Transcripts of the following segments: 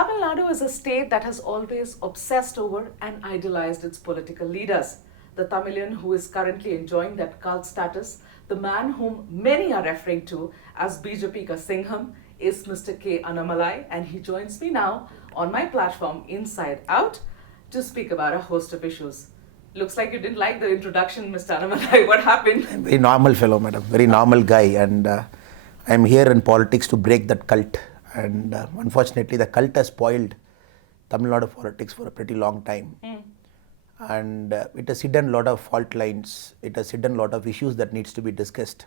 Tamil Nadu is a state that has always obsessed over and idealized its political leaders. The Tamilian who is currently enjoying that cult status, the man whom many are referring to as BJP ka Singham, is Mr. K. Annamalai, and he joins me now on my platform Inside Out to speak about a host of issues. Looks like you didn't like the introduction, Mr. Annamalai. What happened? Very normal fellow, madam. Very normal guy, and I'm here in politics to break that cult. And unfortunately, the cult has spoiled Tamil Nadu politics for a pretty long time. And it has hidden a lot of fault lines. It has hidden a lot of issues that needs to be discussed.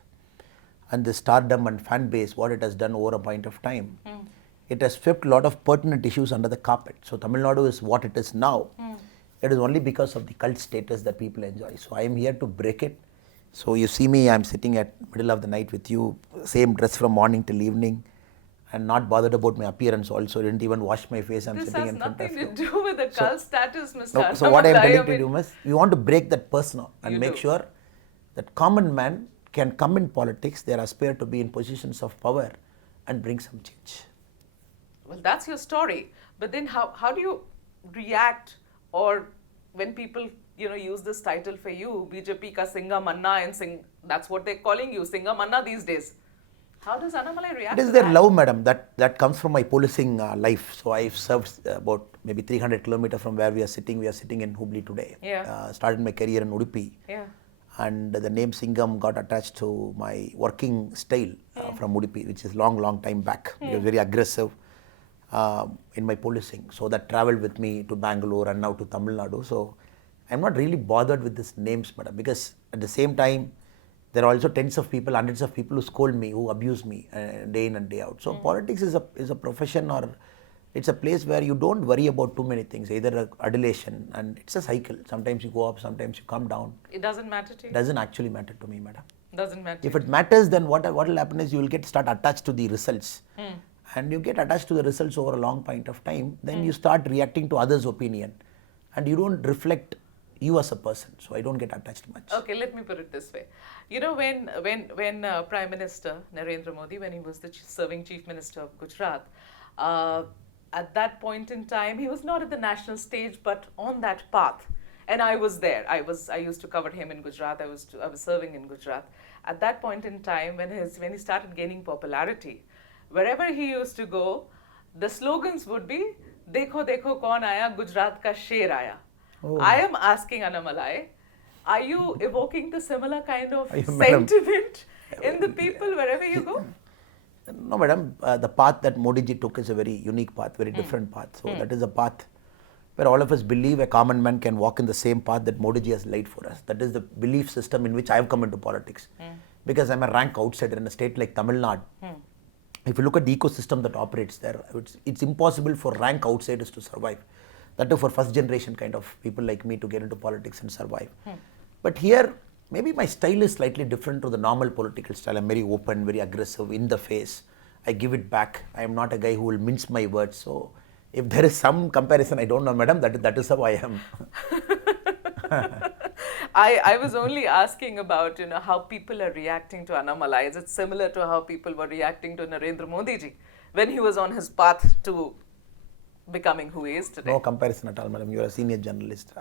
And the stardom and fan base, what it has done over a point of time, it has swept a lot of pertinent issues under the carpet. So Tamil Nadu is what it is now. It is only because of the cult status that people enjoy. So I am here to break it. So you see me, I'm sitting at middle of the night with you, same dress from morning till evening, and not bothered about my appearance also. Didn't even wash my face. I'm sitting in front of you. This has nothing to do with the cult status, Mr. Annamalai. So what I'm telling to you is, we want to break that person and make sure that common man can come in politics. They aspire to be in positions of power and bring some change. Well, that's your story. But then how do you react, or when people use this title for you, BJP ka Singham Anna, and that's what they're calling you, Singham Anna these days. How does Annamalai react? It is their love, madam. That comes from my policing life. So I've served about maybe 300 kilometers from where we are sitting. We are sitting in Hubli today. Started my career in Udupi. And the name Singham got attached to my working style from Udupi, which is long time back. It was very aggressive in my policing. So that traveled with me to Bangalore and now to Tamil Nadu. So I'm not really bothered with these names, madam, because at the same time, there are also tens of people, hundreds of people who scold me, who abuse me day in and day out. So politics is a profession, or it's a place where you don't worry about too many things, either adulation, and it's a cycle. Sometimes you go up, sometimes you come down. It doesn't matter to you? It doesn't actually matter to me, madam. Doesn't matter. If it matters, then what will happen is you will start attached to the results. And you get attached to the results over a long point of time, then you start reacting to others' opinion. And you don't reflect you as a person. So I don't get attached much. Okay, let me put it this way. You know, when Prime Minister Narendra Modi, when he was the serving Chief Minister of Gujarat, at that point in time, he was not at the national stage, but on that path. And I was there. I used to cover him in Gujarat. I was serving in Gujarat. At that point in time, when he started gaining popularity, wherever he used to go, the slogans would be, "Dekho dekho kaun aaya, Gujarat ka sher aaya." I am asking Annamalai, are you evoking the similar kind of sentiment in the people wherever you go? No, madam. The path that Modi ji took is a very unique path, very different path. So that is a path where all of us believe a common man can walk in the same path that Modi ji has laid for us. That is the belief system in which I have come into politics. Because I'm a rank outsider in a state like Tamil Nadu. If you look at the ecosystem that operates there, it's impossible for rank outsiders to survive. That too for first generation kind of people like me to get into politics and survive. But here, maybe my style is slightly different to the normal political style. I'm very open, very aggressive, in the face. I give it back. I am not a guy who will mince my words. So if there is some comparison, I don't know, madam, that is how I am. I was only asking about, how people are reacting to Annamalai. Is it similar to how people were reacting to Narendra Modi ji when he was on his path to becoming who he is today? No comparison at all, madam. You are a senior journalist.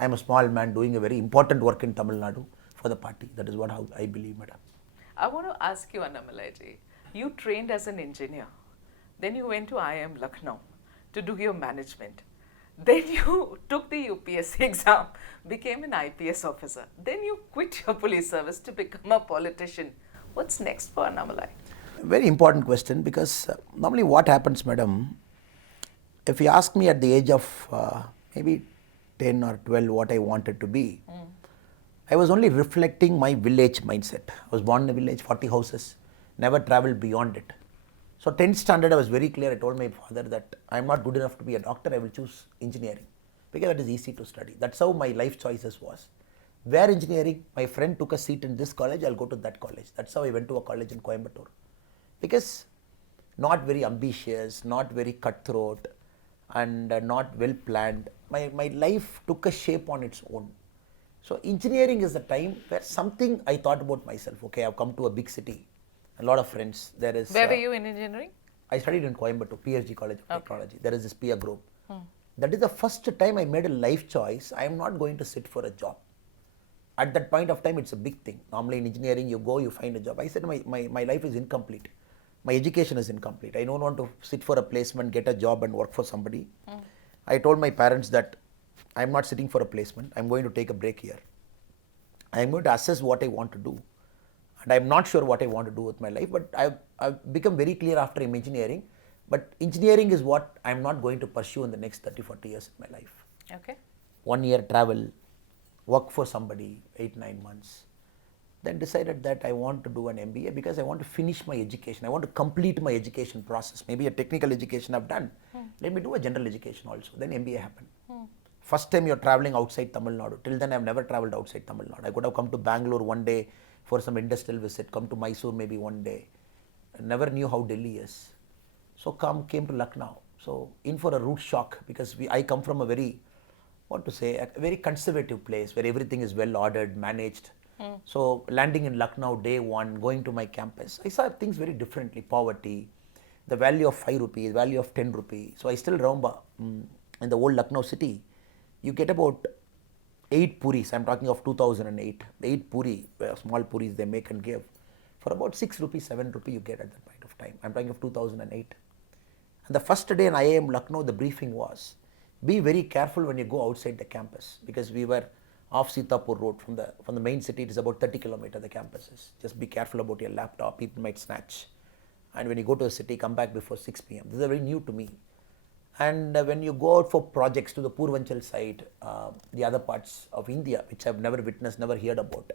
I'm a small man doing a very important work in Tamil Nadu for the party. That is how I believe, madam. I want to ask you, Annamalai ji, you trained as an engineer. Then you went to IIM Lucknow to do your management. Then you took the UPSC exam, became an IPS officer. Then you quit your police service to become a politician. What's next for Annamalai? Very important question, because normally what happens, madam, if you ask me at the age of maybe 10 or 12 what I wanted to be, I was only reflecting my village mindset. I was born in a village, 40 houses, never traveled beyond it. So 10th standard, I was very clear. I told my father that I am not good enough to be a doctor. I will choose engineering because that is easy to study. That's how my life choices was. Where engineering? My friend took a seat in this college, I'll go to that college. That's how I went to a college in Coimbatore. Because not very ambitious, not very cutthroat, and not well planned. My life took a shape on its own. So engineering is the time where something I thought about myself. Okay, I've come to a big city, a lot of friends. Where were you in engineering? I studied in Coimbatore, PSG College of Okay. Technology. There is this peer group. That is the first time I made a life choice. I am not going to sit for a job. At that point of time, it's a big thing. Normally in engineering, you go, you find a job. I said, my life is incomplete. My education is incomplete. I don't want to sit for a placement, get a job and work for somebody. I told my parents that I'm not sitting for a placement. I'm going to take a break here. I'm going to assess what I want to do. And I'm not sure what I want to do with my life, but I've become very clear after engineering. But engineering is what I'm not going to pursue in the next 30, 40 years in my life. Okay. 1 year travel, work for somebody, 8, 9 months. Then decided that I want to do an MBA because I want to finish my education. I want to complete my education process. Maybe a technical education I've done. Let me do a general education also. Then MBA happened. First time you're traveling outside Tamil Nadu. Till then I've never traveled outside Tamil Nadu. I could have come to Bangalore one day for some industrial visit, come to Mysore maybe one day. I never knew how Delhi is. So came to Lucknow. So in for a root shock because I come from a very, a very conservative place where everything is well ordered, managed. So landing in Lucknow day one, going to my campus, I saw things very differently. Poverty, the value of 5 rupees, value of 10 rupees. So I still remember in the old Lucknow city, you get about 8 puris. I'm talking of 2008. 8 puri, small puris they make and give. For about 6 rupees, 7 rupees you get at that point of time. I'm talking of 2008. And the first day in IIM Lucknow, the briefing was, be very careful when you go outside the campus because we were off Sitapur Road from the main city. It is about 30 kilometers, the campus is. Just be careful about your laptop, people might snatch. And when you go to a city, come back before 6 p.m. This is very new to me. And when you go out for projects to the Purvanchal side, the other parts of India, which I've never witnessed, never heard about,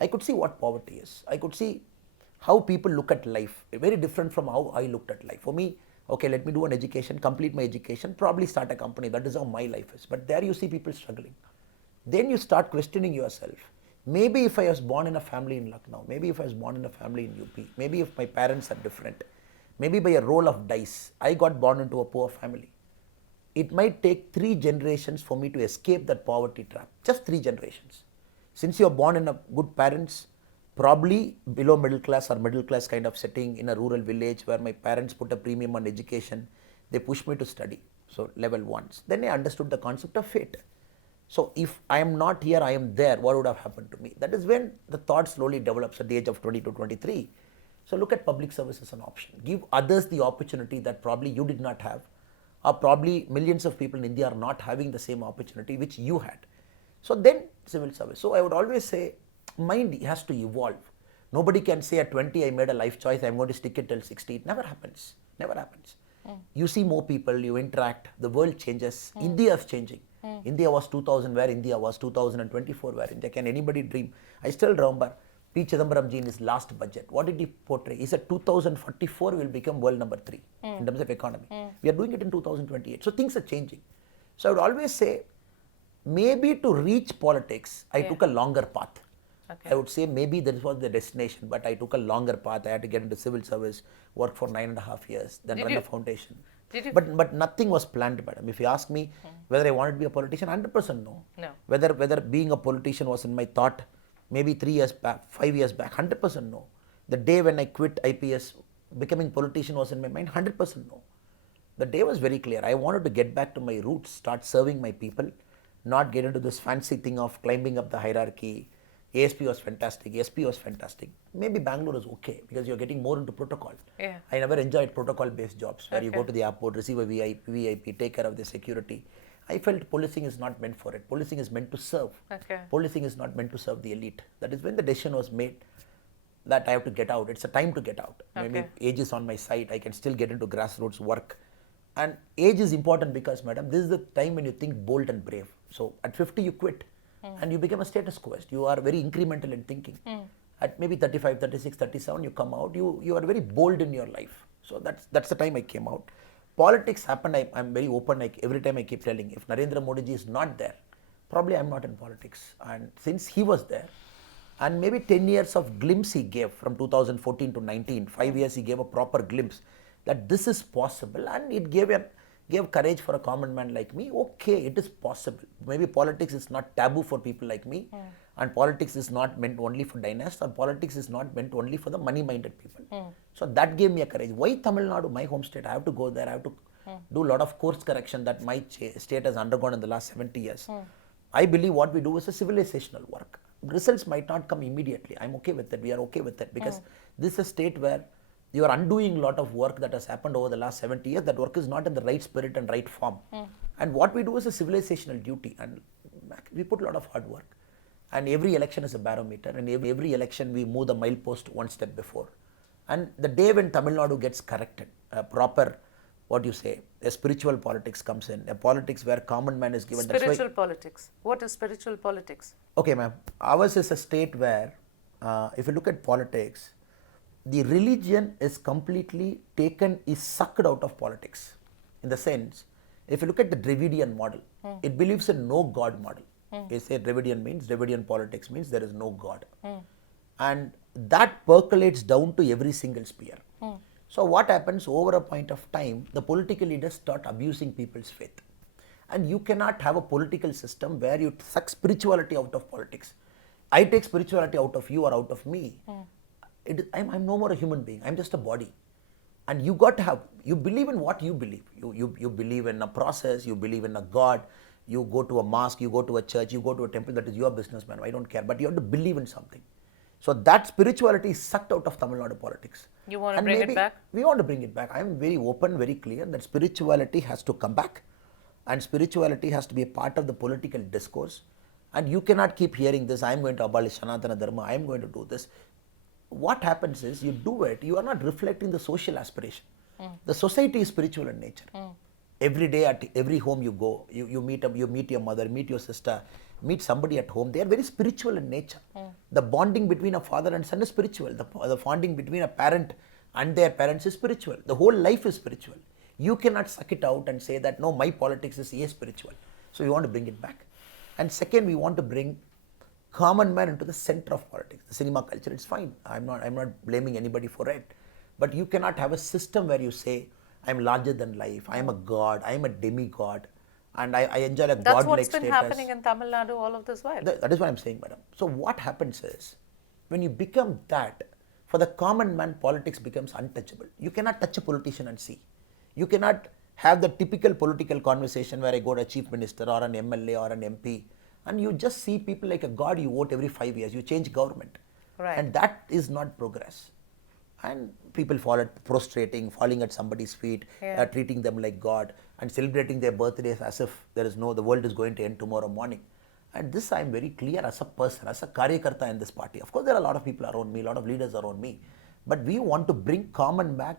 I could see what poverty is. I could see how people look at life, very different from how I looked at life. For me, okay, let me do an education, complete my education, probably start a company. That is how my life is. But there you see people struggling. Then you start questioning yourself. Maybe if I was born in a family in Lucknow, maybe if I was born in a family in UP, maybe if my parents are different, maybe by a roll of dice, I got born into a poor family. It might take 3 generations for me to escape that poverty trap. Just 3 generations. Since you are born in a good parents, probably below middle class or middle class kind of setting in a rural village where my parents put a premium on education, they pushed me to study. So level 1. Then I understood the concept of fate. So if I am not here, I am there, what would have happened to me? That is when the thought slowly develops at the age of 20 to 23. So look at public service as an option. Give others the opportunity that probably you did not have, or probably millions of people in India are not having the same opportunity which you had. So then civil service. So I would always say mind has to evolve. Nobody can say at 20 I made a life choice, I'm going to stick it till 60. It never happens. Never happens. You see more people, you interact, the world changes. India is changing. India was 2000 where India was, 2024 where India. Can anybody dream? I still remember P. Chidambaram ji in his last budget. What did he portray? He said 2044 will become world number 3 in terms of economy. We are doing it in 2028. So things are changing. So I would always say, maybe to reach politics, I took a longer path. Okay. I would say maybe that was the destination, but I took a longer path. I had to get into civil service, work for 9.5 years, then run a foundation. But nothing was planned, madam. If you ask me whether I wanted to be a politician, 100% no. No. Whether being a politician was in my thought, maybe 3 years back, 5 years back, 100% no. The day when I quit IPS, becoming politician was in my mind, 100% no. The day was very clear. I wanted to get back to my roots, start serving my people, not get into this fancy thing of climbing up the hierarchy. ASP was fantastic, SP was fantastic. Maybe Bangalore is okay because you're getting more into protocol. Yeah. I never enjoyed protocol-based jobs where you go to the airport, receive a VIP, take care of the security. I felt policing is not meant for it. Policing is meant to serve. Okay. Policing is not meant to serve the elite. That is when the decision was made that I have to get out. It's a time to get out. Okay. Maybe age is on my side. I can still get into grassroots work. And age is important because, madam, this is the time when you think bold and brave. So at 50 you quit and you become a status quoist. You are very incremental in thinking. At maybe 35, 36, 37, you come out. You are very bold in your life. So that's the time I came out. Politics happened. I'm very open. Every time I keep telling, if Narendra Modi ji is not there, probably I'm not in politics. And since he was there, and maybe 10 years of glimpse he gave from 2014 to 19, 5 years he gave a proper glimpse that this is possible, and it gave courage for a common man like me. Okay, it is possible. Maybe politics is not taboo for people like me. And politics is not meant only for dynasts, or politics is not meant only for the money-minded people. So that gave me a courage. Why Tamil Nadu, my home state? I have to go there. I have to do a lot of course correction that my state has undergone in the last 70 years. I believe what we do is a civilizational work. Results might not come immediately. I'm okay with it. We are okay with it because this is a state where you are undoing a lot of work that has happened over the last 70 years. That work is not in the right spirit and right form. And what we do is a civilizational duty, and we put a lot of hard work. And every election is a barometer, and every election we move the milepost one step before. And the day when Tamil Nadu gets corrected, a proper, what you say, a spiritual politics comes in, a politics where common man is given. Spiritual politics. What is spiritual politics? Okay, ma'am. Ours is a state where, if you look at politics, the religion is completely sucked out of politics. In the sense, if you look at the Dravidian model, it believes in no God model. You say Dravidian politics means there is no God. And that percolates down to every single sphere. So what happens over a point of time, the political leaders start abusing people's faith. And you cannot have a political system where you suck spirituality out of politics. I take spirituality out of you or out of me. I'm no more a human being. I'm just a body. And you got to have, you believe in what you believe. You believe in a process, you believe in a God, you go to a mosque, you go to a church, you go to a temple, that is your business, man. I don't care. But you have to believe in something. So that spirituality is sucked out of Tamil Nadu politics. You want to bring it back? We want to bring it back. I am very open, very clear that spirituality has to come back. And spirituality has to be a part of the political discourse. And you cannot keep hearing this, I am going to abolish Sanatana Dharma, I am going to do this. What happens is, you do it, you are not reflecting the social aspiration. The society is spiritual in nature. Every day, at every home you go, you meet your mother, meet your sister, meet somebody at home. They are very spiritual in nature. The bonding between a father and son is spiritual. The bonding between a parent and their parents is spiritual. The whole life is spiritual. You cannot suck it out and say that, no, my politics is spiritual. So we want to bring it back. And second, we want to bring common man into the center of politics. The cinema culture, it's fine. I'm not blaming anybody for it. But you cannot have a system where you say, I'm larger than life, I'm a god, I'm a demigod, and I enjoy a godlike status. That's what's been happening in Tamil Nadu all of this while. That is what I'm saying, madam. So what happens is, when you become that, for the common man, politics becomes untouchable. You cannot touch a politician and see. You cannot have the typical political conversation where I go to a chief minister or an MLA or an MP, and you just see people like a god. You vote every 5 years, you change government. Right. And that is not progress. And people prostrating, falling at somebody's feet, treating them like God, and celebrating their birthdays as if the world is going to end tomorrow morning. And this I am very clear as a person, as a karyakarta in this party. Of course, there are a lot of people around me, a lot of leaders around me. But we want to bring common man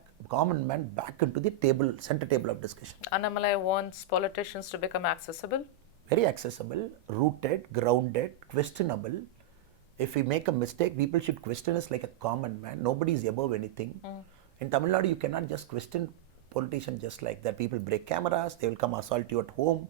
back into the center table of discussion. Annamalai wants politicians to become accessible? Very accessible, rooted, grounded, questionable. If we make a mistake, people should question us like a common man. Nobody is above anything. In Tamil Nadu, you cannot just question politicians just like that. People break cameras, they will come assault you at home.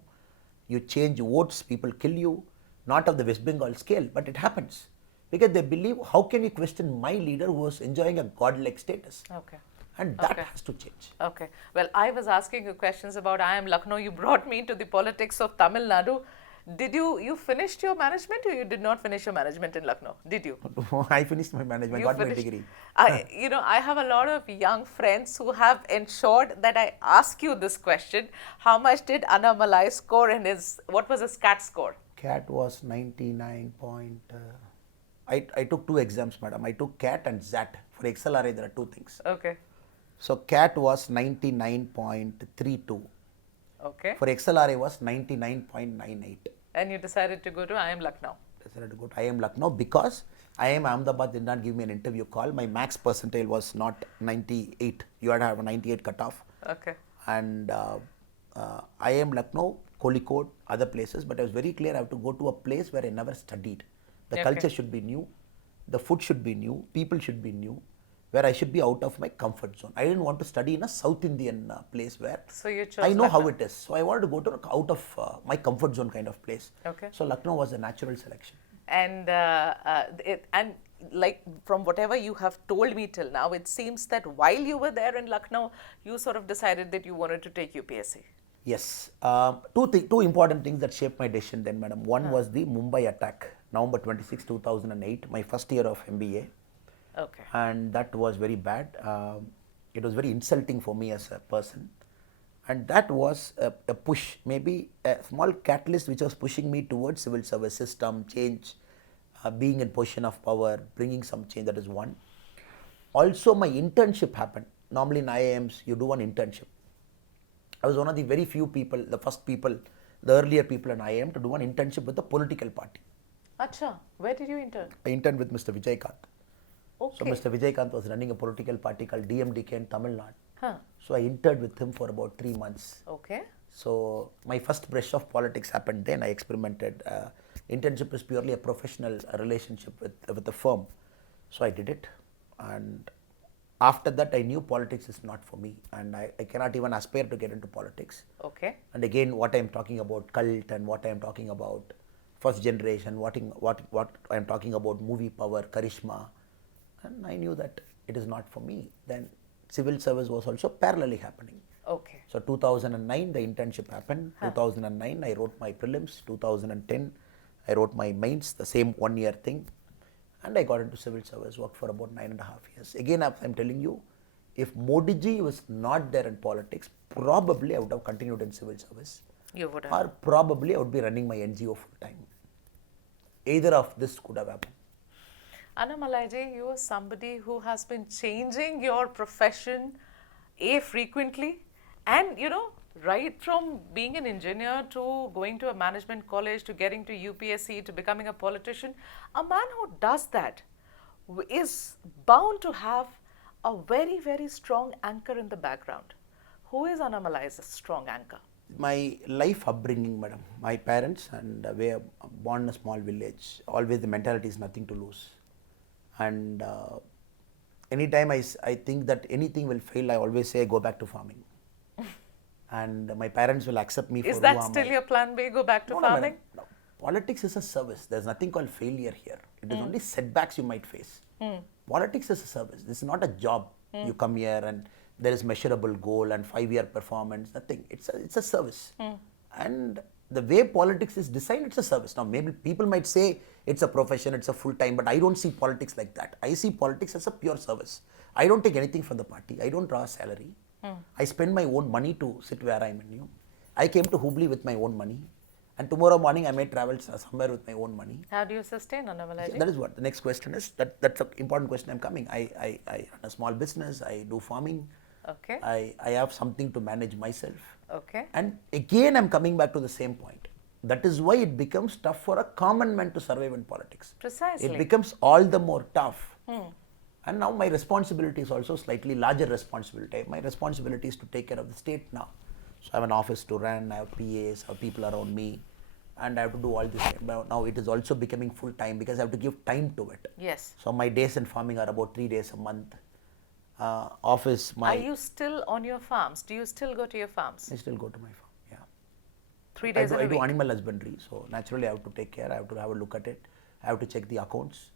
You change votes, people kill you. Not of the West Bengal scale, but it happens. Because they believe, how can you question my leader who was enjoying a godlike status? Okay. And that has to change. Okay. Well, I was asking you questions about I am Lucknow. You brought me to the politics of Tamil Nadu. Did you finished your management, or you did not finish your management in Lucknow? Did you? I finished my management, got my degree. I have a lot of young friends who have ensured that I ask you this question. How much did Annamalai score in what was his CAT score? CAT was 99 point... I took 2 exams, madam. I took CAT and ZAT. For XLRA, there are 2 things. Okay. So CAT was 99.32. Okay. For XLRA was 99.98. And you decided to go to I am Lucknow. Decided to go to I am Lucknow because I am Ahmedabad did not give me an interview call. My max percentile was not 98. You had to have a 98 cutoff. Okay. And I am Lucknow, Kozhikode, other places. But I was very clear I have to go to a place where I never studied. The culture should be new. The food should be new. People should be new. Where I should be out of my comfort zone. I didn't want to study in a South Indian place where I know how it is. So I wanted to go to out of my comfort zone kind of place. Okay. So Lucknow was a natural selection. And like from whatever you have told me till now, it seems that while you were there in Lucknow, you sort of decided that you wanted to take UPSC. Yes. Two important things that shaped my decision then, madam. One was the Mumbai attack, November 26, 2008, my first year of MBA. Okay. And that was very bad. It was very insulting for me as a person. And that was a push, maybe a small catalyst which was pushing me towards civil service system, change, being in position of power, bringing some change. That is one. Also, my internship happened. Normally in IIMs, you do one internship. I was one of the very few people, the first people, the earlier people in IIM to do one internship with a political party. Acha, where did you intern? I interned with Mr. Vijay. Okay. So Mr. Vijay was running a political party called DMDK in Tamil Nadu. Huh. So I interned with him for about 3 months. Okay. So my first brush of politics happened then. I experimented. Internship is purely a professional relationship with the firm. So I did it. And after that, I knew politics is not for me. And I cannot even aspire to get into politics. Okay. And again, what I am talking about cult and what I am talking about first generation, what I am talking about movie power, charisma. And I knew that it is not for me. Then civil service was also parallelly happening. Okay. So 2009 the internship happened. 2009 I wrote my prelims. 2010 I wrote my mains, the same 1 year thing, and I got into civil service. Worked for about 9.5 years. Again, I'm telling you, if Modi ji was not there in politics, probably I would have continued in civil service. You would have. Or probably I would be running my NGO full time. Either of this could have happened. Annamalai ji, you are somebody who has been changing your profession frequently, and right from being an engineer to going to a management college to getting to UPSC to becoming a politician, a man who does that is bound to have a very, very strong anchor in the background. Who is Annamalai's strong anchor? My life upbringing, madam. My parents, and we are born in a small village. Always the mentality is nothing to lose. And anytime I think that anything will fail, I always say go back to farming. And my parents will accept me for Is who that am still I. your plan B, go back to No, farming? no. Politics is a service. There's nothing called failure here. It is only setbacks you might face. Politics is a service. This is not a job. You come here and there is measurable goal and 5-year performance. Nothing. It's a service. And the way politics is designed, it's a service. Now, maybe people might say it's a profession, it's a full time, but I don't see politics like that. I see politics as a pure service. I don't take anything from the party. I don't draw a salary. I spend my own money to sit where I am in. I came to Hubli with my own money, and tomorrow morning I may travel somewhere with my own money. How do you sustain, Annamalai ji? That is what the next question is. That's an important question. I'm coming. I run a small business. I do farming. Okay. I have something to manage myself. Okay. And again, I'm coming back to the same point. That is why it becomes tough for a common man to survive in politics. Precisely. It becomes all the more tough. And now my responsibility is also slightly larger responsibility. My responsibility is to take care of the state now. So I have an office to run, I have PAs, I have people around me, and I have to do all this. Now it is also becoming full time because I have to give time to it. Yes. So my days in farming are about 3 days a month. Office, Are you still on your farms? Do you still go to your farms? I still go to my farm, yeah. 3 days I in a do week? animal husbandry, so naturally I have to take care, I have to have a look at it, I have to check the accounts.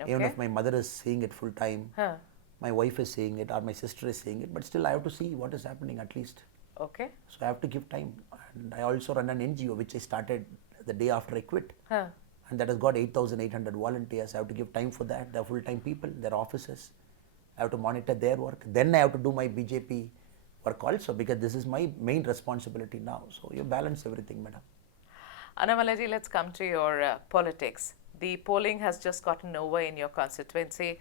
Even Okay. if my mother is seeing it full time, my wife is seeing it or my sister is seeing it, but still I have to see what is happening at least. Okay. So I have to give time. And I also run an NGO which I started the day after I quit. And that has got 8,800 volunteers. I have to give time for that. They're full-time people, their offices. I have to monitor their work. Then I have to do my BJP work also because this is my main responsibility now. So you balance everything, madam. Annamalai ji, let's come to your politics. The polling has just gotten over in your constituency.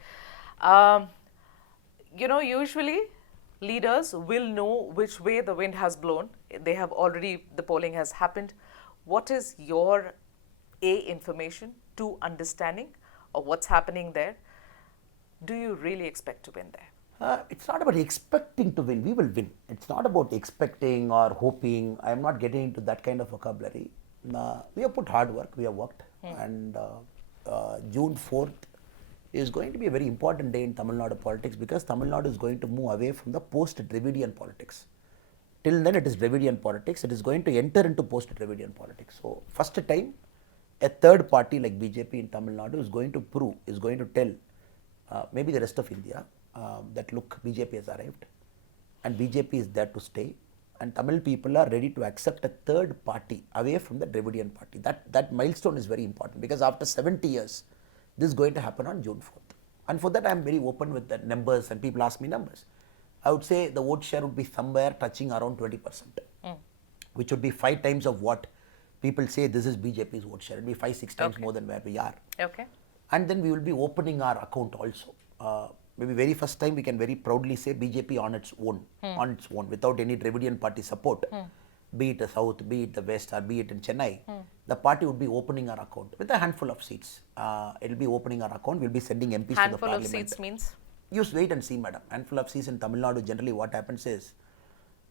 Usually leaders will know which way the wind has blown. They have already, the polling has happened. What is your information to understanding of what's happening there? Do you really expect to win there? It's not about expecting to win. We will win. It's not about expecting or hoping. I am not getting into that kind of vocabulary. We have put hard work. We have worked. And June 4th is going to be a very important day in Tamil Nadu politics because Tamil Nadu is going to move away from the post-Dravidian politics. Till then it is Dravidian politics. It is going to enter into post-Dravidian politics. So first time a third party like BJP in Tamil Nadu is going to prove, is going to tell maybe the rest of India that look, BJP has arrived and BJP is there to stay and Tamil people are ready to accept a third party away from the Dravidian party. That milestone is very important because after 70 years, this is going to happen on June 4th. And for that, I am very open with the numbers, and people ask me numbers. I would say the vote share would be somewhere touching around 20%, which would be 5 times of what people say this is BJP's vote share. It will be 5-6 times more than where we are. Okay. And then we will be opening our account also. Maybe very first time we can very proudly say BJP on its own, without any Dravidian party support, be it the south, be it the west, or be it in Chennai. The party would be opening our account with a handful of seats. It will be opening our account. We will be sending MPs to the Handful parliament. of seats means? You wait and see, madam. Handful of seats in Tamil Nadu, generally what happens is,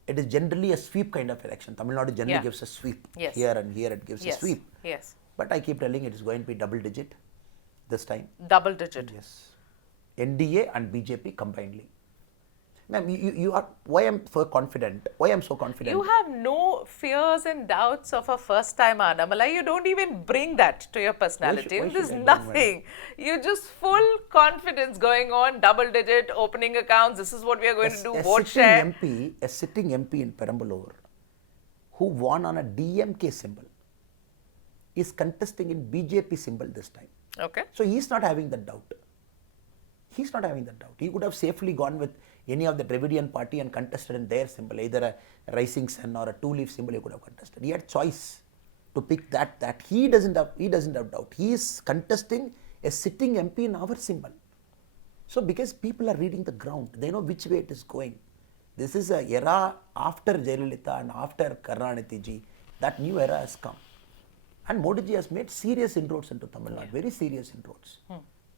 it is generally a sweep kind of election. Tamil Nadu generally gives a sweep. Yes. Here and here it gives a sweep. Yes. But I keep telling it is going to be double digit this time. Double digit. Yes. NDA and BJP combinedly. Ma'am, you are, why I'm so confident? Why I'm so confident? You have no fears and doubts of a first time Annamalai. You don't even bring that to your personality. why There's should I bring nothing. You just full confidence going on, double digit, opening accounts. This is what we are going to do. Vote share. A sitting MP in Perambalur who won on a DMK symbol is contesting in BJP symbol this time. Okay. So he's not having that doubt. He's not having that doubt. He could have safely gone with any of the Dravidian party and contested in their symbol, either a rising sun or a two-leaf symbol. He could have contested. He had choice to pick that. He doesn't have doubt. He is contesting a sitting MP in our symbol. So because people are reading the ground, they know which way it is going. This is a era after Jayalalitha and after Karunanidhi ji. That new era has come, and Modi ji has made serious inroads into Tamil Nadu, very serious inroads.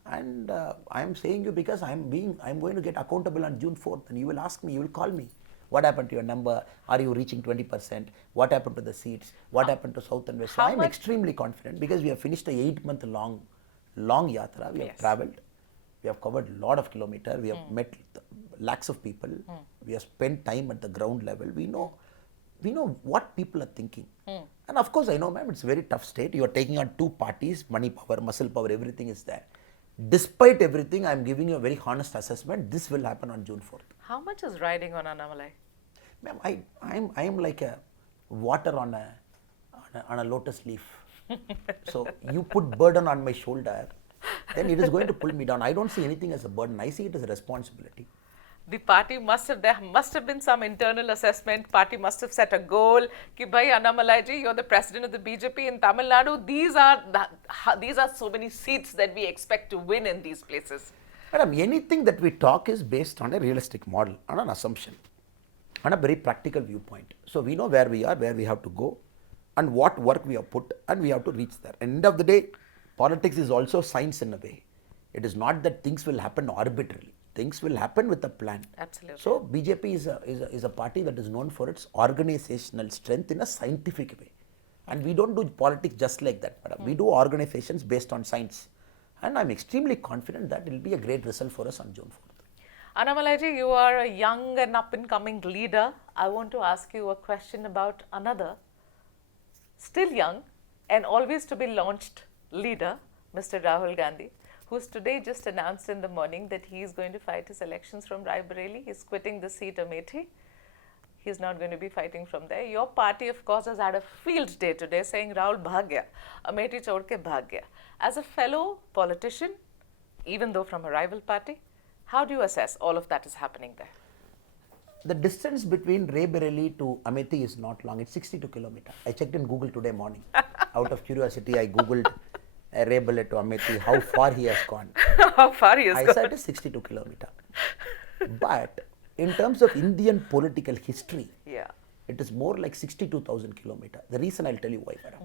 And I am saying you because I am going to get accountable on June 4th, and you will ask me, you will call me. What happened to your number? Are you reaching 20%? What happened to the seats? What happened to South and West? So I am extremely confident because we have finished a 8-month long yatra. We have travelled. We have covered a lot of kilometers. We have met lakhs of people. We have spent time at the ground level. We know what people are thinking. And of course, I know, ma'am, it's a very tough state. You are taking on 2 parties, money power, muscle power, everything is there. Despite everything, I am giving you a very honest assessment. This will happen on June 4th. How much is riding on Annamalai? Ma'am, I am like a water on a lotus leaf. So you put burden on my shoulder, then it is going to pull me down. I don't see anything as a burden. I see it as a responsibility. The party there must have been some internal assessment. Party must have set a goal. Ki bhai Annamalai ji, you're the president of the BJP in Tamil Nadu. These are so many seats that we expect to win in these places. Madam, anything that we talk is based on a realistic model, on an assumption, on a very practical viewpoint. So we know where we are, where we have to go, and what work we have put, and we have to reach there. End of the day, politics is also science in a way. It is not that things will happen arbitrarily. Things will happen with a plan. Absolutely. So BJP is a party that is known for its organizational strength in a scientific way. And we don't do politics just like that, madam. We do organizations based on science. And I'm extremely confident that it will be a great result for us on June 4th. Annamalai ji, you are a young and up-and-coming leader. I want to ask you a question about another, still young and always to be launched leader, Mr. Rahul Gandhi, who's today just announced in the morning that he is going to fight his elections from Raebareli. He's quitting the seat Amethi. He's not going to be fighting from there. Your party, of course, has had a field day today saying Rahul bhagya, Amethi chhod ke bhagya. As a fellow politician, even though from a rival party, how do you assess all of that is happening there? The distance between Raebareli to Amethi is not long. It's 62 kilometers. I checked in Google today morning. Out of curiosity, I Googled Raebareli to Amethi, how far he has gone. How far he has gone? I said it's 62 kilometers. But in terms of Indian political history, it is more like 62,000 kilometers. The reason I'll tell you why, madam.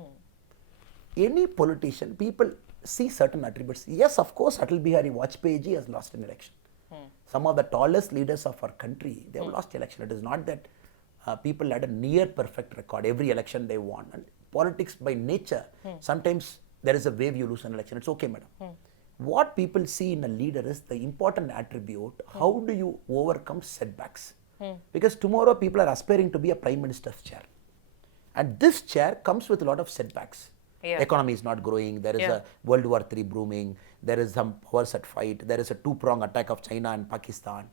Any politician, people see certain attributes. Yes, of course, Atal Bihari Vajpayee ji has lost an election. Some of the tallest leaders of our country, they have lost election. It is not that people had a near perfect record. Every election they won. And politics by nature, sometimes there is a wave you lose an election. It's okay, madam. What people see in a leader is the important attribute, how do you overcome setbacks? Because tomorrow people are aspiring to be a prime minister's chair. And this chair comes with a lot of setbacks. Economy is not growing, there is a World War III brewing, there is some powers at fight, there is a 2-prong attack of China and Pakistan.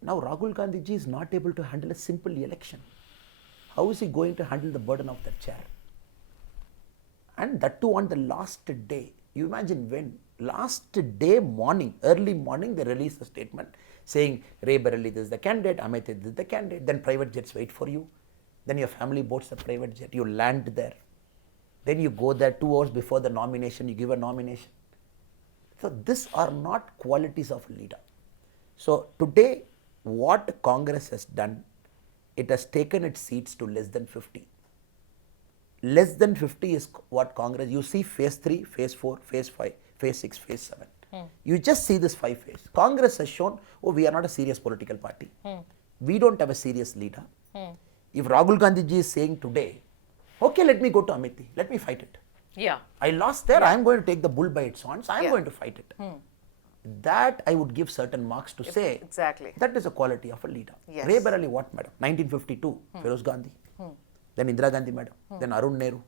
Now Rahul Gandhi ji is not able to handle a simple election. how is he going to handle the burden of that chair? And that too on the last day. You imagine when last day morning, early morning, they release a statement saying Ray Bareli this is the candidate, Amit this is the candidate. Then private jets wait for you. Then your family boards the private jet. You land there. Then you go there 2 hours before the nomination. You give a nomination. So these are not qualities of a leader. So today, what Congress has done, it has taken its seats to less than 50. Less than 50 is what Congress, you see phase 3, phase 4, phase 5, phase 6, phase 7. You just see this 5 phase. Congress has shown, oh, we are not a serious political party. We don't have a serious leader. If Rahul Gandhi ji is saying today, okay, let me go to Amity, let me fight it. Yeah. I lost there, I am going to take the bull by its horns, I am going to fight it. That I would give certain marks to say, exactly. that is a quality of a leader. Yes. Ray Bareli, what madam? 1952, Feroz Gandhi. Then Indira Gandhi madam, then Arun Nehru,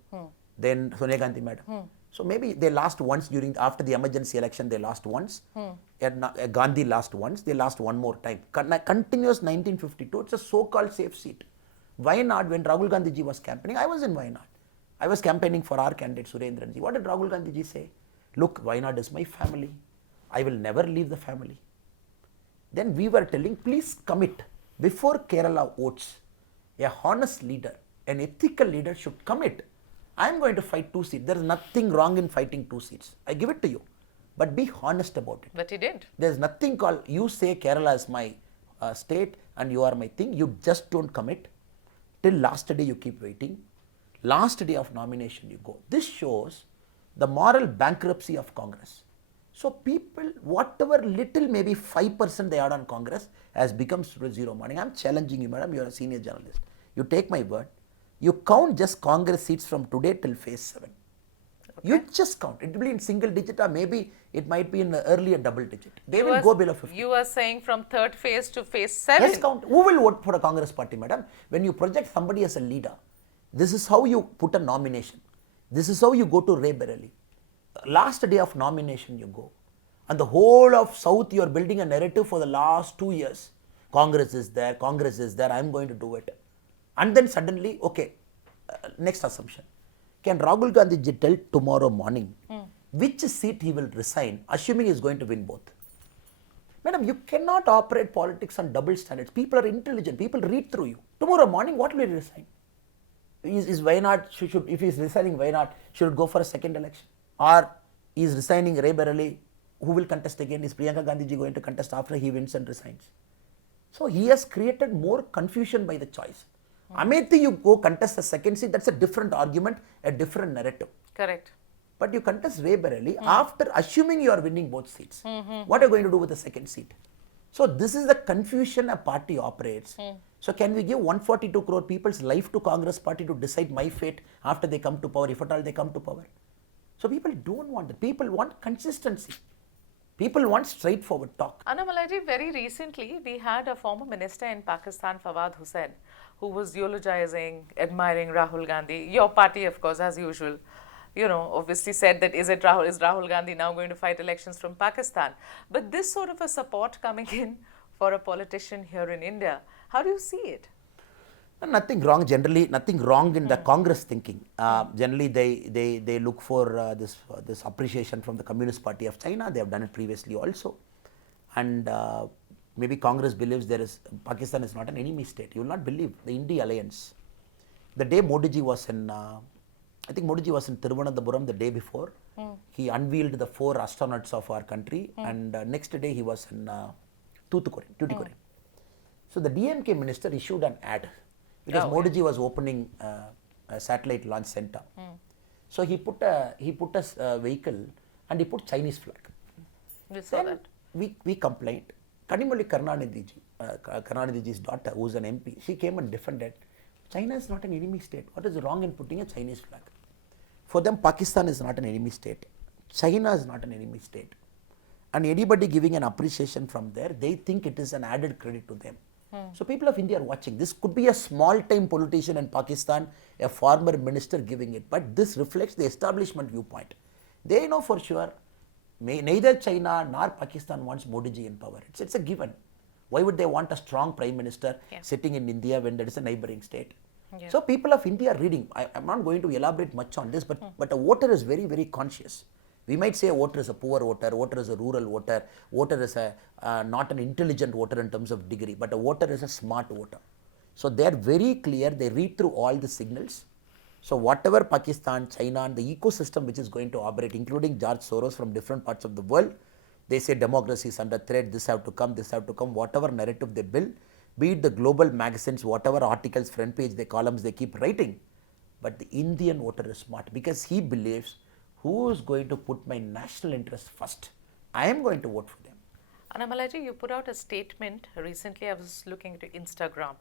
then Sonia Gandhi madam. So maybe they lost once after the emergency election, they lost once. Gandhi lost once, they lost one more time. Continuous 1952, it's a so-called safe seat. Why not? When Rahul Gandhi ji was campaigning, I was in Wayanad. I was campaigning for our candidate Surendran ji. What did Rahul Gandhi ji say? Look, Wayanad is my family. I will never leave the family. Then we were telling, please commit. Before Kerala votes, a honest leader, an ethical leader should commit. I am going to fight 2 seats. There is nothing wrong in fighting 2 seats. I give it to you. But be honest about it. But he did. There is nothing called, you say Kerala is my state and you are my thing. You just don't commit. Till last day you keep waiting. Last day of nomination you go. This shows the moral bankruptcy of Congress. So people, whatever little, maybe 5% they had on Congress has become zero money. I am challenging you, madam. You are a senior journalist. You take my word. You count just Congress seats from today till phase 7. Okay. You just count. It will be in single digit or maybe it might be in earlier double digit. They will go below 50. You are saying from third phase to phase 7? Yes, count. Who will vote for a Congress party, madam? When you project somebody as a leader, this is how you put a nomination. This is how you go to Ray Bareli. Last day of nomination you go. And the whole of South you are building a narrative for the last 2 years. Congress is there, I am going to do it. And then suddenly, okay, next assumption. Can Rahul Gandhi ji tell tomorrow morning which seat he will resign, assuming he is going to win both? Madam, you cannot operate politics on double standards. People are intelligent. People read through you. Tomorrow morning, what will he resign? Is Wayanad, if he is resigning Wayanad, should go for a second election? Or he is resigning Ray Bareli, who will contest again? Is Priyanka Gandhi ji going to contest after he wins and resigns? So he has created more confusion by the choice. Amethi, you go contest the second seat, that's a different argument, a different narrative. Correct. But you contest Ray Bareli after assuming you are winning both seats. What are you going to do with the second seat? So this is the confusion a party operates. So can we give 142 crore people's life to Congress party to decide my fate after they come to power, if at all they come to power? So people don't want that. People want consistency. People want straightforward talk. Annamalai ji, very recently we had a former minister in Pakistan, Fawad Hussain, who was eulogizing, admiring Rahul Gandhi. Your party, of course, as usual, obviously said that is Rahul Gandhi now going to fight elections from Pakistan? But this sort of a support coming in for a politician here in India, how do you see it? Nothing wrong, generally, nothing wrong in the Congress thinking. Generally, they look for this appreciation from the Communist Party of China. They have done it previously also. And maybe Congress believes Pakistan is not an enemy state. You will not believe the India alliance. The day Modi ji was in, I think Modi ji was in Thiruvananthapuram the day before. He unveiled the 4 astronauts of our country. And next day he was in Tuticorin. So the DMK minister issued an ad. Because Modi ji was opening a satellite launch center. So he put a vehicle and he put Chinese flag. We saw that. We complained. Kanimali Karunanidhi ji's daughter, who is an MP, she came and defended. China is not an enemy state. What is wrong in putting a Chinese flag? For them, Pakistan is not an enemy state. China is not an enemy state. And anybody giving an appreciation from there, they think it is an added credit to them. So people of India are watching. This could be a small-time politician in Pakistan, a former minister giving it. But this reflects the establishment viewpoint. They know for sure, neither China nor Pakistan wants Modi ji in power. It's a given. Why would they want a strong prime minister sitting in India when there is a neighboring state? Yeah. So people of India are reading. I'm not going to elaborate much on this, but a voter is very, very conscious. We might say a voter is a poor voter is a rural voter is a not an intelligent voter in terms of degree, but a voter is a smart voter. So they are very clear, they read through all the signals. So whatever Pakistan, China and the ecosystem which is going to operate, including George Soros from different parts of the world, they say democracy is under threat, this have to come, whatever narrative they build, be it the global magazines, whatever articles, front page, the columns they keep writing. But the Indian voter is smart because he believes, who is going to put my national interest first? I am going to vote for them. Annamalai ji, you put out a statement recently. I was looking at your Instagram.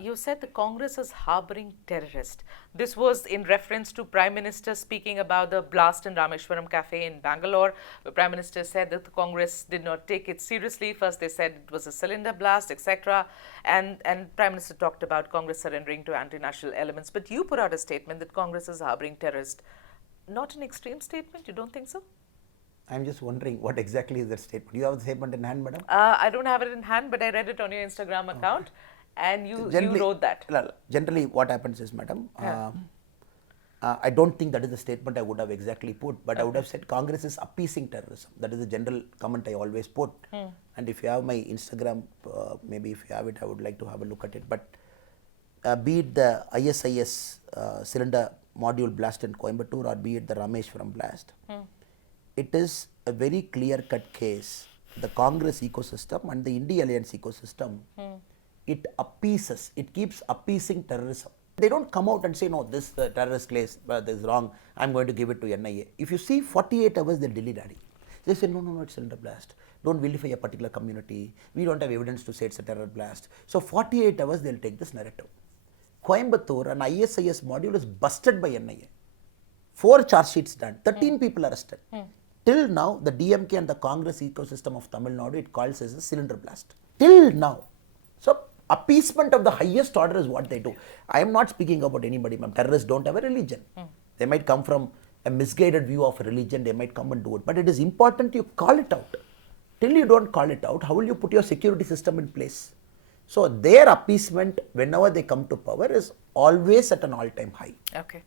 You said the Congress is harboring terrorists. This was in reference to Prime Minister speaking about the blast in Rameshwaram Cafe in Bangalore. The Prime Minister said that the Congress did not take it seriously. First they said it was a cylinder blast, etc. And Prime Minister talked about Congress surrendering to anti-national elements. But you put out a statement that Congress is harboring terrorists. Not an extreme statement? You don't think so? I'm just wondering what exactly is that statement. You have the statement in hand, madam? I don't have it in hand, but I read it on your Instagram account, and you wrote that. Generally, what happens is, madam, Yeah. I don't think that is the statement I would have exactly put, but I would have said Congress is appeasing terrorism. That is the general comment I always put. And if you have my Instagram, maybe if you have it, I would like to have a look at it. But be it the ISIS cylinder module blast in Coimbatore or be it the Rameshwaram blast, it is a very clear-cut case. The Congress ecosystem and the India Alliance ecosystem, it appeases, it keeps appeasing terrorism. They don't come out and say, no, this terrorist case this is wrong, I'm going to give it to NIA. If you see 48 hours, they'll delete it. They say, no, it's cylinder blast. Don't vilify a particular community. We don't have evidence to say it's a terror blast. So 48 hours, they'll take this narrative. Coimbatore, an ISIS module is busted by NIA. 4 charge sheets done, 13 people arrested. Till now, the DMK and the Congress ecosystem of Tamil Nadu, it calls as a cylinder blast. Till now. So, appeasement of the highest order is what they do. I am not speaking about anybody, ma'am. Terrorists don't have a religion. They might come from a misguided view of religion, they might come and do it. But it is important you call it out. Till you don't call it out, how will you put your security system in place? So, their appeasement, whenever they come to power, is always at an all-time high. Okay.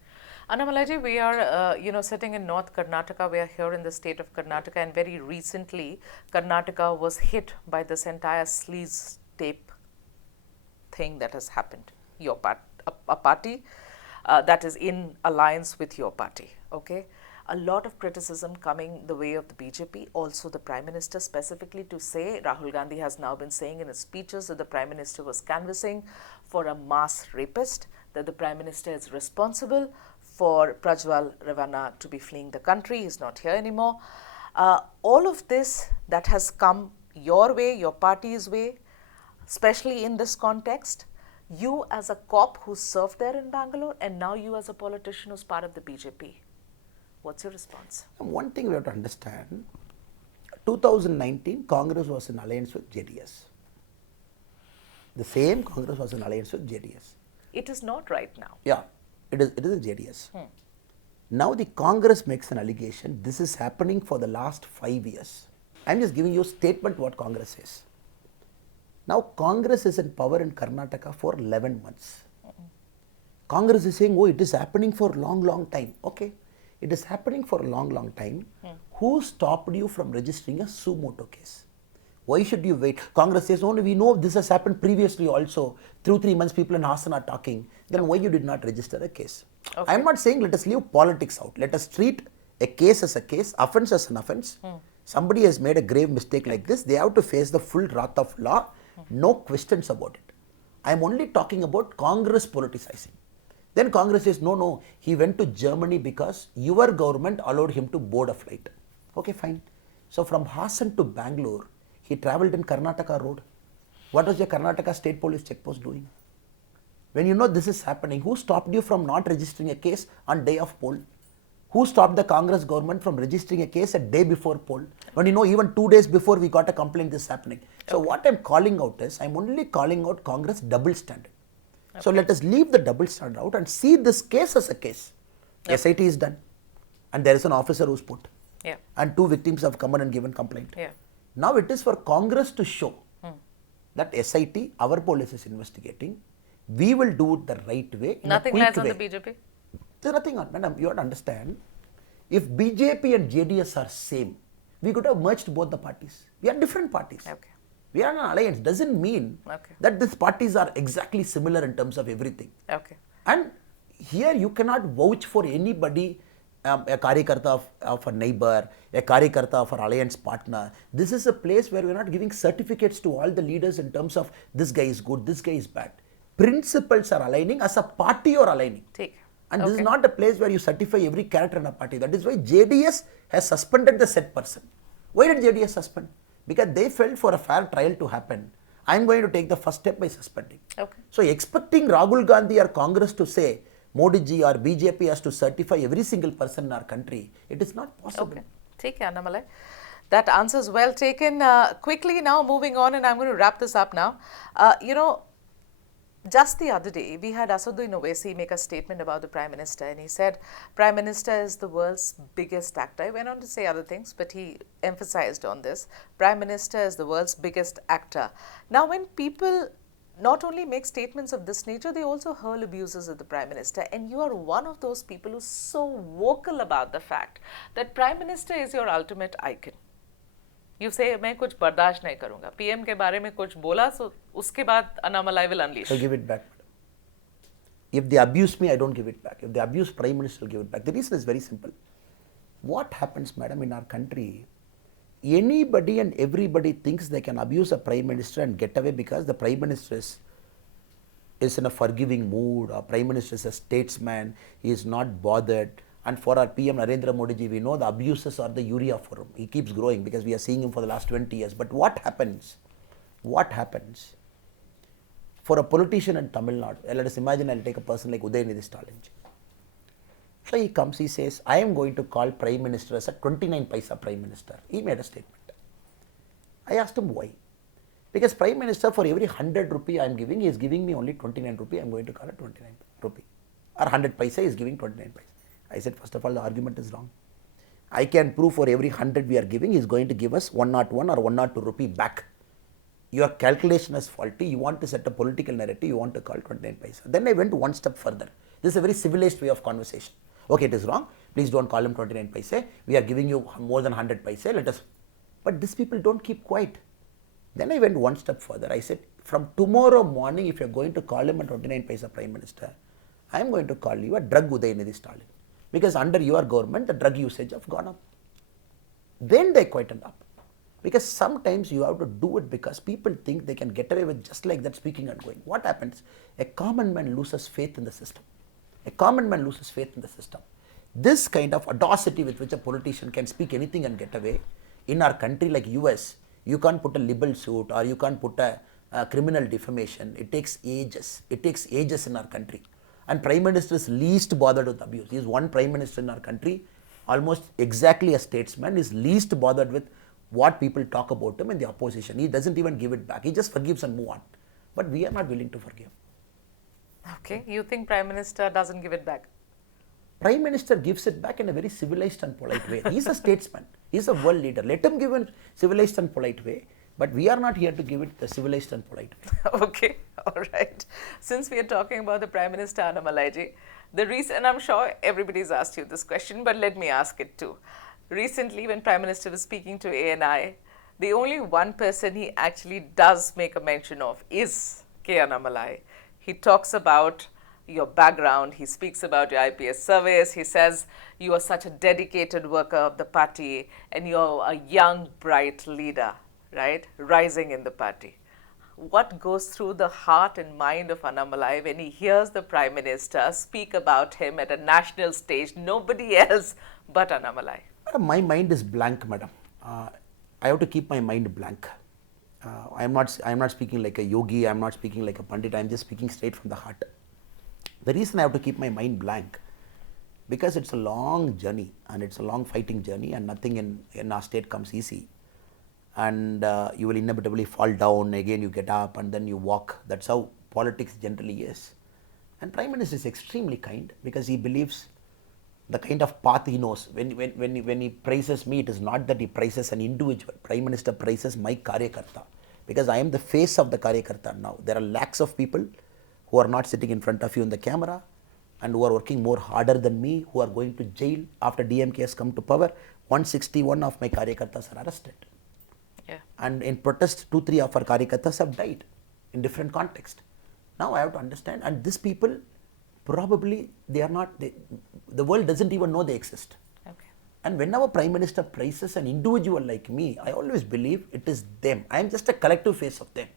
Annamalai, we are, sitting in North Karnataka. We are here in the state of Karnataka, and very recently, Karnataka was hit by this entire sleaze tape thing that has happened. Your a party that is in alliance with your party. Okay, a lot of criticism coming the way of the BJP. Also, the Prime Minister specifically to say, Rahul Gandhi has now been saying in his speeches that the Prime Minister was canvassing for a mass rapist, that the Prime Minister is responsible for Prajwal Ravana to be fleeing the country. He's not here anymore. All of this that has come your way, your party's way, especially in this context, you as a cop who served there in Bangalore, and now you as a politician who's part of the BJP. What's your response? One thing we have to understand, 2019, Congress was in alliance with JDS. The same Congress was in alliance with JDS. It is not right now. Yeah, it is a JDS. Now the Congress makes an allegation, this is happening for the last 5 years. I am just giving you a statement what Congress says. Now Congress is in power in Karnataka for 11 months. Congress is saying, oh, it is happening for a long time. Okay, it is happening for a long time. Who stopped you from registering a suo motu case? Why should you wait? Congress says, only we know this has happened previously also. 3 months people in Hassan are talking. Then why you did not register a case? Okay. I am not saying let us leave politics out. Let us treat a case as a case, offense as an offense. Somebody has made a grave mistake like this. They have to face the full wrath of law. No questions about it. I am only talking about Congress politicizing. Then Congress says, no, he went to Germany because your government allowed him to board a flight. Okay, fine. So from Hassan to Bangalore, he travelled in Karnataka road. What was your Karnataka state police checkpost doing? When you know this is happening, who stopped you from not registering a case on day of poll? Who stopped the Congress government from registering a case a day before poll? When you know even 2 days before we got a complaint this is happening. So what I'm calling out is, I'm only calling out Congress double standard. Okay. So let us leave the double standard out and see this case as a case. Okay. SIT is done. And there is an officer who's put. Yeah. And 2 victims have come and given complaint. Yeah. Now it is for Congress to show that SIT, our police is investigating. We will do it the right way, in Nothing a quick lies on way. the BJP? There's nothing on, madam, you have to understand, if BJP and JDS are same, we could have merged both the parties. We are different parties. Okay. We are an alliance. Doesn't mean Okay. that these parties are exactly similar in terms of everything. Okay. And here you cannot vouch for anybody, a karyakarta of a neighbor, a karyakarta of an alliance partner. This is a place where we are not giving certificates to all the leaders in terms of this guy is good, this guy is bad. Principles are aligning, as a party you are aligning. Take. And this is Okay. not a place where you certify every character in a party. That is why JDS has suspended the said person. Why did JDS suspend? Because they felt for a fair trial to happen, I am going to take the first step by suspending. Okay. So expecting Rahul Gandhi or Congress to say Modi ji or BJP has to certify every single person in our country, it is not possible. Okay. Take care, Annamalai. That answer's well taken. Quickly now, moving on, and I'm going to wrap this up now. Just the other day, we had Asaduddin Owaisi make a statement about the Prime Minister, and he said, Prime Minister is the world's biggest actor. He went on to say other things, but he emphasized on this. Prime Minister is the world's biggest actor. Now, when people not only make statements of this nature, they also hurl abuses at the Prime Minister, and you are one of those people who's so vocal about the fact that Prime Minister is your ultimate icon. You say, मैं कुछ बर्दाश्त नहीं करूँगा. PM के बारे में कुछ बोला, so उसके बाद Annamalai will unleash. I'll give it back. If they abuse me, I don't give it back. If they abuse Prime Minister, I'll give it back. The reason is very simple. What happens, madam, in our country, anybody and everybody thinks they can abuse a Prime Minister and get away because the Prime Minister is in a forgiving mood, or Prime Minister is a statesman, he is not bothered. And for our PM Narendra Modi ji, we know the abuses are the urea for him. He keeps growing because we are seeing him for the last 20 years. But what happens? What happens? For a politician in Tamil Nadu, let us imagine I'll take a person like Udayanidhi Stalin. So he comes, he says, I am going to call Prime Minister as a 29 paisa Prime Minister. He made a statement. I asked him why. Because Prime Minister, for every 100 rupee I am giving, he is giving me only 29 rupee. I am going to call it 29 rupee. Or 100 paisa, he is giving 29 paisa. I said, first of all, the argument is wrong. I can prove for every 100 we are giving, he is going to give us 101 or 102 rupee back. Your calculation is faulty. You want to set a political narrative, you want to call 29 paisa. Then I went one step further. This is a very civilized way of conversation. Okay, it is wrong. Please don't call him 29 paisa. We are giving you more than 100 paisa. Let us. But these people don't keep quiet. Then I went one step further. I said, from tomorrow morning, if you are going to call him a 29 paisa Prime Minister, I am going to call you a drug Udayanidhi Stalin. Because under your government, the drug usage have gone up. Then they quietened up. Because sometimes you have to do it because people think they can get away with just like that speaking and going. What happens? A common man loses faith in the system. A common man loses faith in the system. This kind of audacity with which a politician can speak anything and get away, in our country like US, you can't put a libel suit or you can't put a criminal defamation. It takes ages. It takes ages in our country. And Prime Minister is least bothered with abuse. He is one Prime Minister in our country, almost exactly a statesman, is least bothered with what people talk about him in the opposition. He doesn't even give it back. He just forgives and move on. But we are not willing to forgive. Okay, you think Prime Minister doesn't give it back? Prime Minister gives it back in a very civilized and polite way. He is a statesman. He is a world leader. Let him give it civilized and polite way. But we are not here to give it the civilized and polite way. Okay, all right. Since we are talking about the Prime Minister, Annamalai ji, the reason, and I'm sure everybody's asked you this question, but let me ask it too. Recently, when Prime Minister was speaking to ANI, the only one person he actually does make a mention of is K. Annamalai. He talks about your background, he speaks about your IPS service, he says you are such a dedicated worker of the party and you're a young, bright leader, right, rising in the party. What goes through the heart and mind of Annamalai when he hears the Prime Minister speak about him at a national stage, nobody else but Annamalai? My mind is blank, madam. I have to keep my mind blank. I am not speaking like a yogi, I am not speaking like a pandit, I am just speaking straight from the heart. The reason I have to keep my mind blank, because it's a long journey and it's a long fighting journey and nothing in our state comes easy. And you will inevitably fall down, again you get up and then you walk. That's how politics generally is. And Prime Minister is extremely kind because he believes the kind of path he knows. When he praises me, it is not that he praises an individual. Prime Minister praises my karyakarta because I am the face of the karyakarta now. There are lakhs of people who are not sitting in front of you in the camera and who are working more harder than me, who are going to jail after DMK has come to power. 161 of my Karyakartas are arrested. Yeah. And in protest, 2-3 of our Karyakartas have died in different context. Now I have to understand, and these people probably they are not, the world doesn't even know they exist. Okay. And whenever Prime Minister praises an individual like me, I always believe it is them. I am just a collective face of them.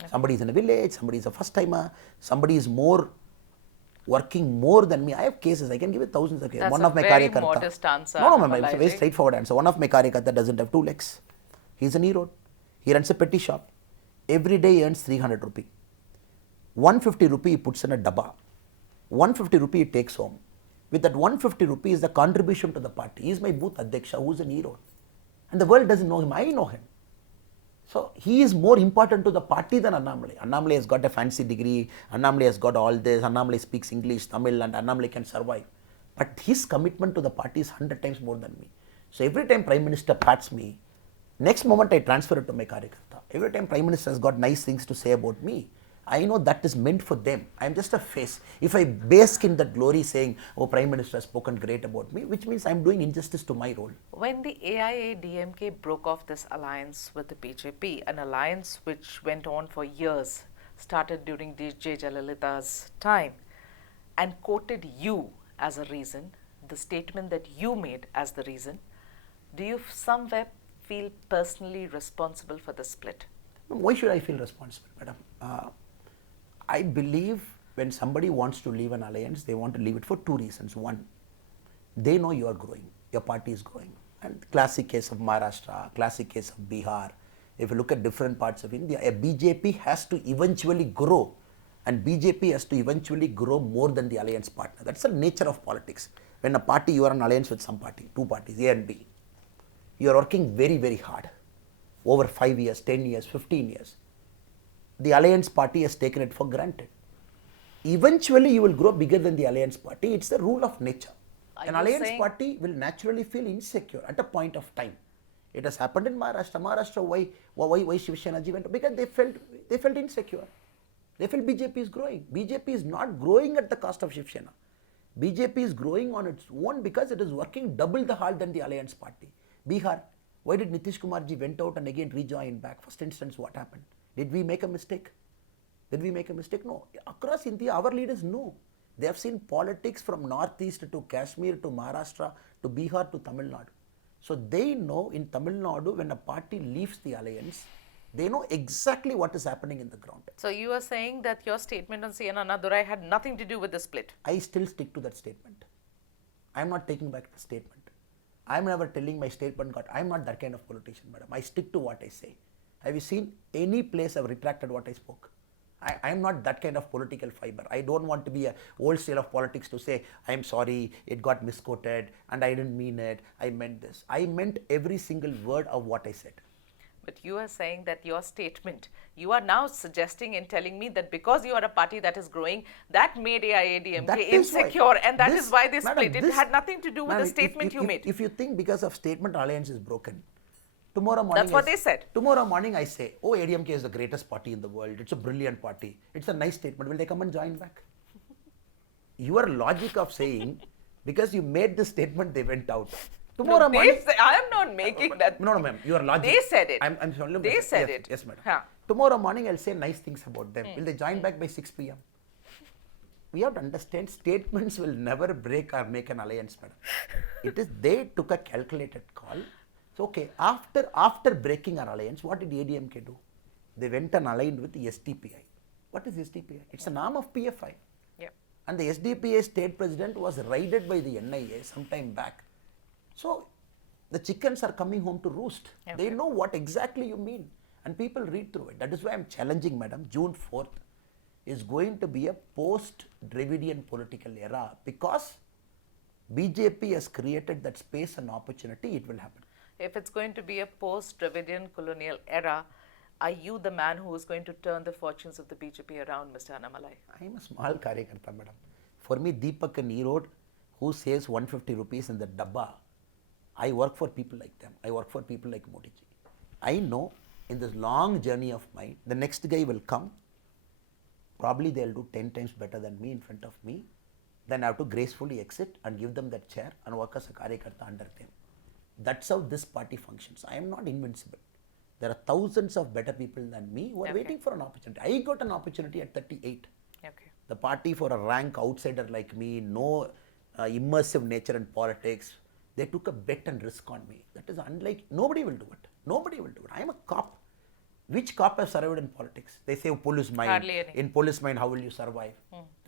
Okay. Somebody is in a village, somebody is a first timer, somebody is more working more than me. I have cases, I can give you thousands of cases. That's One a of my very Karyakarta. modest answer, No, ma'am, it's a very Annamalai. straightforward answer. One of my Karyakarta doesn't have 2 legs. He's an E-road. He runs a petty shop. Every day he earns 300 rupee. 150 rupee he puts in a dabba. 150 rupee he takes home. With that 150 rupee is the contribution to the party. He is my booth adhyaksha, who is an E-road. And the world doesn't know him. I know him. So he is more important to the party than Annamalai. Annamalai has got a fancy degree. Annamalai has got all this. Annamalai speaks English, Tamil, and Annamalai can survive. But his commitment to the party is 100 times more than me. So every time Prime Minister pats me, next moment I transfer it to my Karyakarta. Every time Prime Minister has got nice things to say about me, I know that is meant for them. I am just a face. If I bask in that glory saying, oh, Prime Minister has spoken great about me, which means I am doing injustice to my role. When the AIA-DMK broke off this alliance with the BJP, an alliance which went on for years, started during J. Jayalalitha's time, and quoted you as a reason, the statement that you made as the reason, do you somewhere feel personally responsible for the split? Why should I feel responsible, madam? I believe when somebody wants to leave an alliance, they want to leave it for 2 reasons. One, they know you are growing, your party is growing. And classic case of Maharashtra, classic case of Bihar. If you look at different parts of India, a BJP has to eventually grow, and BJP has to eventually grow more than the alliance partner. That's the nature of politics. When a party, you are in alliance with some party, 2 parties, A and B. You are working very, very hard over 5 years, 10 years, 15 years. The alliance party has taken it for granted. Eventually, you will grow bigger than the alliance party. It's the rule of nature. An alliance party will naturally feel insecure at a point of time. It has happened in Maharashtra. Maharashtra, why Shiv Senaji went? Because they felt insecure. They felt BJP is growing. BJP is not growing at the cost of Shiv Sena. BJP is growing on its own because it is working double the hard than the alliance party. Bihar, why did Nitish Kumar ji went out and again rejoined back? First instance, what happened? Did we make a mistake? Did we make a mistake? No. Across India, our leaders know. They have seen politics from northeast to Kashmir to Maharashtra to Bihar to Tamil Nadu. So they know in Tamil Nadu when a party leaves the alliance, they know exactly what is happening in the ground. So you are saying that your statement on CN Annadurai had nothing to do with the split? I still stick to that statement. I am not taking back the statement. I am never telling my statement, I am not that kind of politician, madam. I stick to what I say. Have you seen any place I have retracted what I spoke? I am not that kind of political fiber. I don't want to be a wholesale of politics to say, I am sorry, it got misquoted, and I didn't mean it, I meant this. I meant every single word of what I said. But you are saying that your statement, you are now suggesting and telling me that because you are a party that is growing, that made AIADMK insecure, and that is why they split. It had nothing to do with the statement you made. If you think because of statement alliance is broken, tomorrow morning, that's what they said. Tomorrow morning I say, oh, ADMK is the greatest party in the world. It's a brilliant party. It's a nice statement. Will they come and join back? Your logic of saying, because you made this statement, they went out. Tomorrow morning, I am not making that. No, ma'am. Your logic. They said it. I'm sorry. They said yes, it. Yes, madam. Huh. Tomorrow morning, I'll say nice things about them. Will they join back by 6 p.m.? We have to understand statements will never break or make an alliance, madam. It is they took a calculated call. So, okay, after breaking our alliance, what did ADMK do? They went and aligned with the SDPI. What is SDPI? It's an arm of PFI. Yeah. And the SDPI state president was raided by the NIA some time back. So, the chickens are coming home to roost. Okay. They know what exactly you mean. And people read through it. That is why I'm challenging, madam, June 4th is going to be a post-Dravidian political era because BJP has created that space and opportunity, it will happen. If it's going to be a post-Dravidian colonial era, are you the man who is going to turn the fortunes of the BJP around, Mr. Annamalai? I am a small Karyakarta, madam. For me, Deepak and E-Road, who saves 150 rupees in the dabba, I work for people like them. I work for people like Modi ji. I know in this long journey of mine, the next guy will come, probably they'll do 10 times better than me in front of me. Then I have to gracefully exit and give them that chair and work as a karyakarta under them. That's how this party functions. I am not invincible. There are thousands of better people than me who are waiting for an opportunity. I got an opportunity at 38. Okay. The party, for a rank outsider like me, no immersive nature in politics, they took a bet and risk on me. That is unlike, nobody will do it. Nobody will do it. I am a cop. Which cop has survived in politics? They say, oh, police mind. Hardly any. In police mind, how will you survive?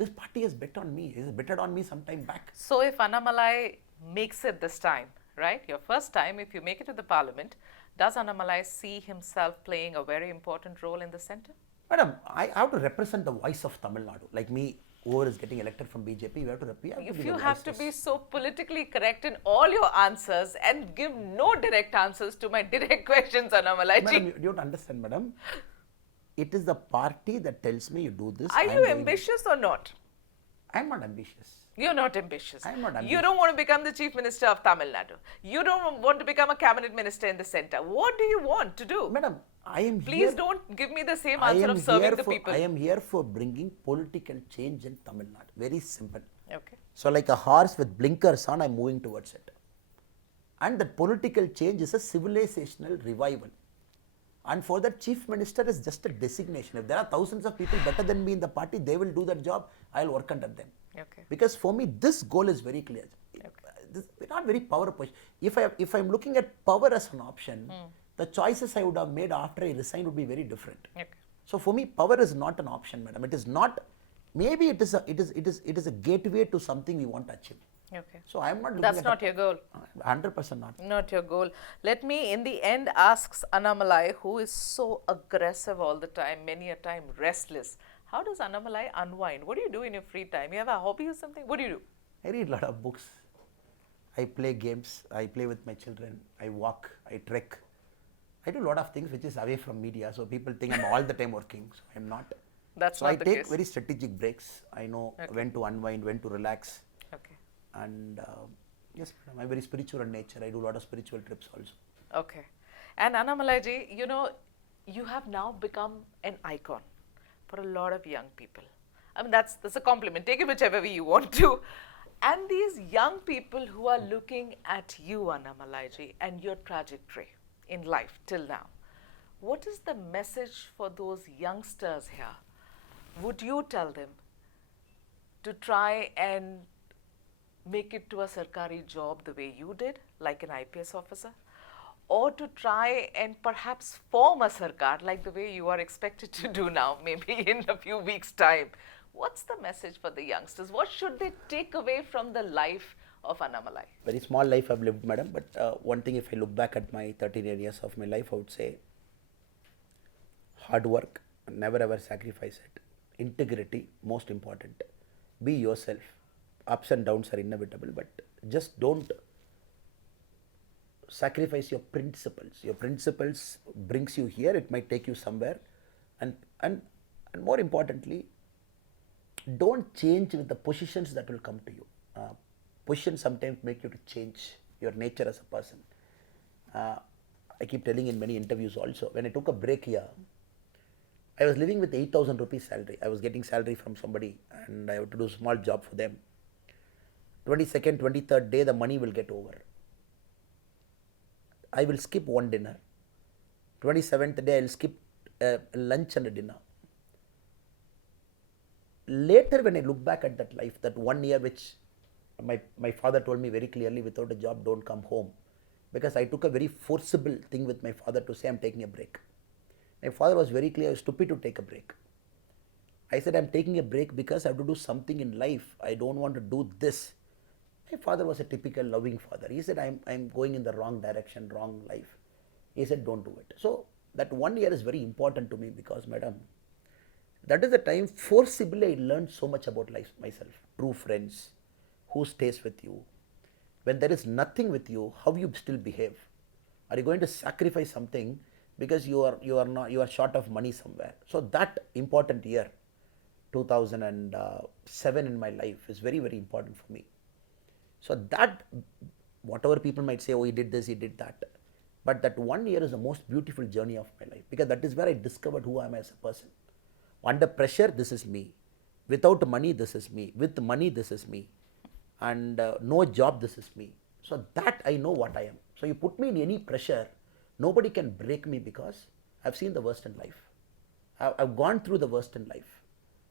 This party has bet on me. It has betted on me some time back. So if Annamalai makes it this time, right, your first time, if you make it to the parliament, does Annamalai see himself playing a very important role in the centre? Madam, I have to represent the voice of Tamil Nadu. Like me, whoever is getting elected from BJP, we have to represent. If you have to be so politically correct in all your answers and give no direct answers to my direct questions, Annamalai ji. Madam, you don't understand, madam. It is the party that tells me you do this. Are you ambitious or not? I am not ambitious. You're not ambitious. I am not ambitious. You don't want to become the Chief Minister of Tamil Nadu. You don't want to become a cabinet minister in the centre. What do you want to do? Madam, I am Please here. don't give me the same answer of serving the people. I am here for bringing political change in Tamil Nadu. Very simple. Okay. So like a horse with blinkers on, I am moving towards it. And that political change is a civilizational revival. And for that, chief minister is just a designation. If there are thousands of people better than me in the party, they will do that job. I will work under them. Okay. Because for me, this goal is very clear. We're not very power push. If I'm looking at power as an option, the choices I would have made after I resigned would be very different. Okay. So for me, power is not an option, madam. It is not. Maybe it is a gateway to something we want to achieve. Okay. So I am not looking That's at not your goal. 100% not. Not your goal. Let me, in the end, ask Annamalai, who is so aggressive all the time, many a time restless. How does Annamalai unwind? What do you do in your free time? You have a hobby or something? What do you do? I read a lot of books. I play games. I play with my children. I walk. I trek. I do a lot of things which is away from media. So people think I'm all the time working. So I'm not. That's so not I the take case. very strategic breaks. I know when to unwind, when to relax. Okay. And yes, madam, I'm very spiritual in nature. I do a lot of spiritual trips also. Okay. And Annamalai ji, you know, you have now become an icon for a lot of young people. I mean, that's a compliment. Take it whichever way you want to. And these young people who are looking at you, Annamalai ji, and your trajectory in life till now, what is the message for those youngsters here? Would you tell them to try and make it to a sarkari job the way you did, like an IPS officer? Or to try and perhaps form a sarkar like the way you are expected to do now, maybe in a few weeks' time? What's the message for the youngsters? What should they take away from the life of Annamalai? Very small life I've lived, madam. But one thing, if I look back at my 13 years of my life, I would say hard work, never ever sacrifice it. Integrity, most important. Be yourself. Ups and downs are inevitable, but just don't sacrifice your principles. Your principles brings you here. It might take you somewhere, and more importantly, don't change with the positions that will come to you. Positions sometimes make you to change your nature as a person. I keep telling in many interviews also, when I took a break here, I was living with 8,000 rupees salary. I was getting salary from somebody and I have to do a small job for them. 22nd, 23rd day, the money will get over. I will skip one dinner. 27th day, I will skip lunch and a dinner. Later, when I look back at that life, that 1 year which my father told me very clearly, without a job, don't come home. Because I took a very forcible thing with my father to say I'm taking a break. My father was very clear, it's stupid to take a break. I said I'm taking a break because I have to do something in life. I don't want to do this. My father was a typical loving father. He said I'm going in the wrong direction, wrong life. He said don't do it. So that 1 year is very important to me because, madam, that is the time forcibly I learned so much about life myself. True friends, who stays with you. When there is nothing with you, how you still behave. Are you going to sacrifice something because you are short of money somewhere? So that important year, 2007 in my life is very, very important for me. So that, whatever people might say, oh, he did this, he did that. But that 1 year is the most beautiful journey of my life because that is where I discovered who I am as a person. Under pressure, this is me. Without money, this is me. With money, this is me. And no job, this is me. So that I know what I am. So you put me in any pressure, nobody can break me because I've seen the worst in life. I've gone through the worst in life.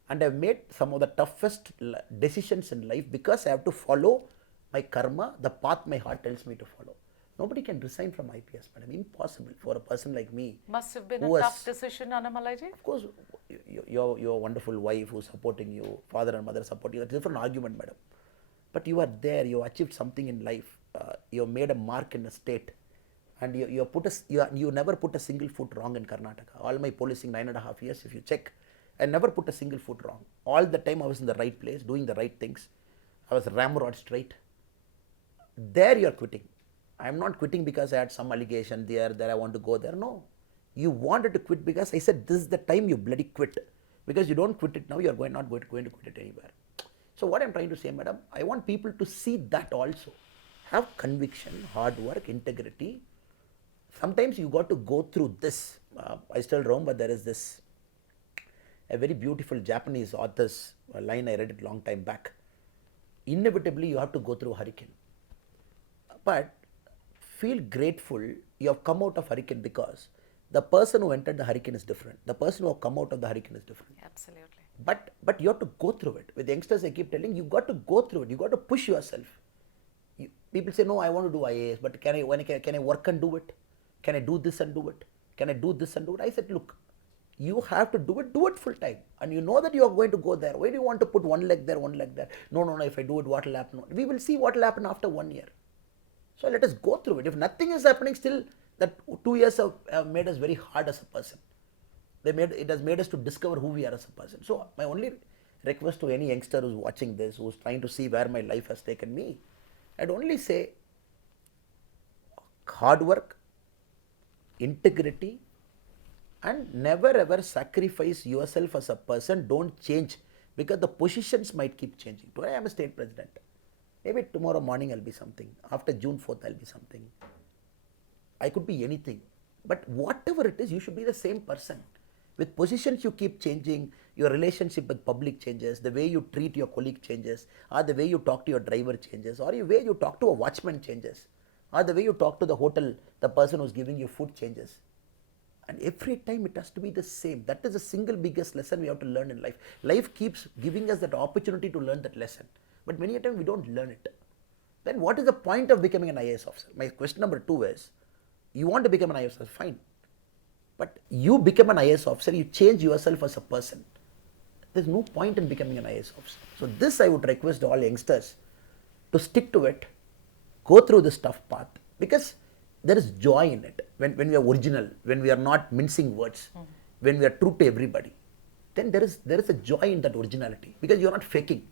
And I've made some of the toughest decisions in life because I have to follow my karma, the path my heart tells me to follow. Nobody can resign from IPS, madam. Impossible for a person like me. Must have been who a has- tough decision, Annamalai ji. Of course, your wonderful wife who's supporting you, father and mother supporting you. That's a different argument, madam. But you are there. You achieved something in life. You have made a mark in a state, and you never put a single foot wrong in Karnataka. All my policing 9.5 years, if you check, I never put a single foot wrong. All the time I was in the right place, doing the right things. I was ramrod straight. There you are quitting. I am not quitting because I had some allegation there that I want to go there. No. You wanted to quit because I said this is the time you bloody quit. Because you don't quit it now, you are not going to quit it anywhere. So what I am trying to say, madam, I want people to see that also. Have conviction, hard work, integrity. Sometimes you got to go through this. I still remember there is this, a very beautiful Japanese author's line, I read it long time back. Inevitably, you have to go through a hurricane. But feel grateful you have come out of hurricane because the person who entered the hurricane is different. The person who have come out of the hurricane is different. Absolutely. But you have to go through it. With youngsters, I keep telling you got to go through it. You got to push yourself. People say, no, I want to do IAS, but can I work and do it? Can I do this and do it? Can I do this and do it? I said, look, you have to do it full time. And you know that you are going to go there. Why do you want to put one leg there, one leg there? No, if I do it, what will happen? We will see what will happen after 1 year. So let us go through it. If nothing is happening, still that 2 years have made us very hard as a person. It has made us to discover who we are as a person. So my only request to any youngster who's watching this, who's trying to see where my life has taken me, I'd only say hard work, integrity, and never ever sacrifice yourself as a person. Don't change because the positions might keep changing. Today I am a state president. Maybe tomorrow morning I'll be something. After June 4th I'll be something. I could be anything. But whatever it is, you should be the same person. With positions you keep changing, your relationship with public changes, the way you treat your colleague changes, or the way you talk to your driver changes, or the way you talk to a watchman changes, or the way you talk to the hotel, the person who's giving you food changes. And every time it has to be the same. That is the single biggest lesson we have to learn in life. Life keeps giving us that opportunity to learn that lesson. But many a time we don't learn it. Then what is the point of becoming an IAS officer? My question number 2 is, you want to become an IAS officer, fine. But you become an IAS officer, you change yourself as a person. There's no point in becoming an IAS officer. So this I would request all youngsters to stick to it, go through this tough path, because there is joy in it. When we are original, when we are not mincing words, when we are true to everybody, then there is a joy in that originality because you are not faking.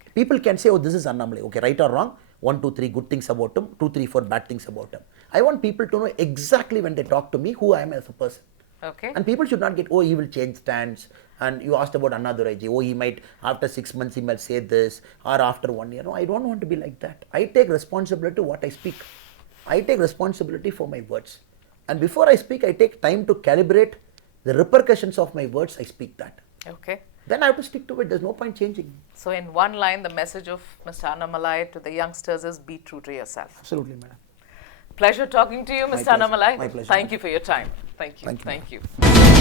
Okay. People can say, oh, this is Annamalai. Okay, right or wrong, 1, 2, 3 good things about him, 2, 3, 4 bad things about him. I want people to know exactly when they talk to me who I am as a person. Okay. And people should not get, oh, he will change stance. And you asked about Annaduraiji, oh, he might, after 6 months, he might say this, or after 1 year. No, I don't want to be like that. I take responsibility to what I speak. I take responsibility for my words. And before I speak, I take time to calibrate the repercussions of my words. I speak that. Okay. Then I have to stick to it. There's no point changing. So in one line, the message of Mr. Annamalai to the youngsters is be true to yourself. Absolutely, madam. Pleasure talking to you, Mr. pleasure. Annamalai. My pleasure. Thank you for your time. Thank you. Thank you. Thank you.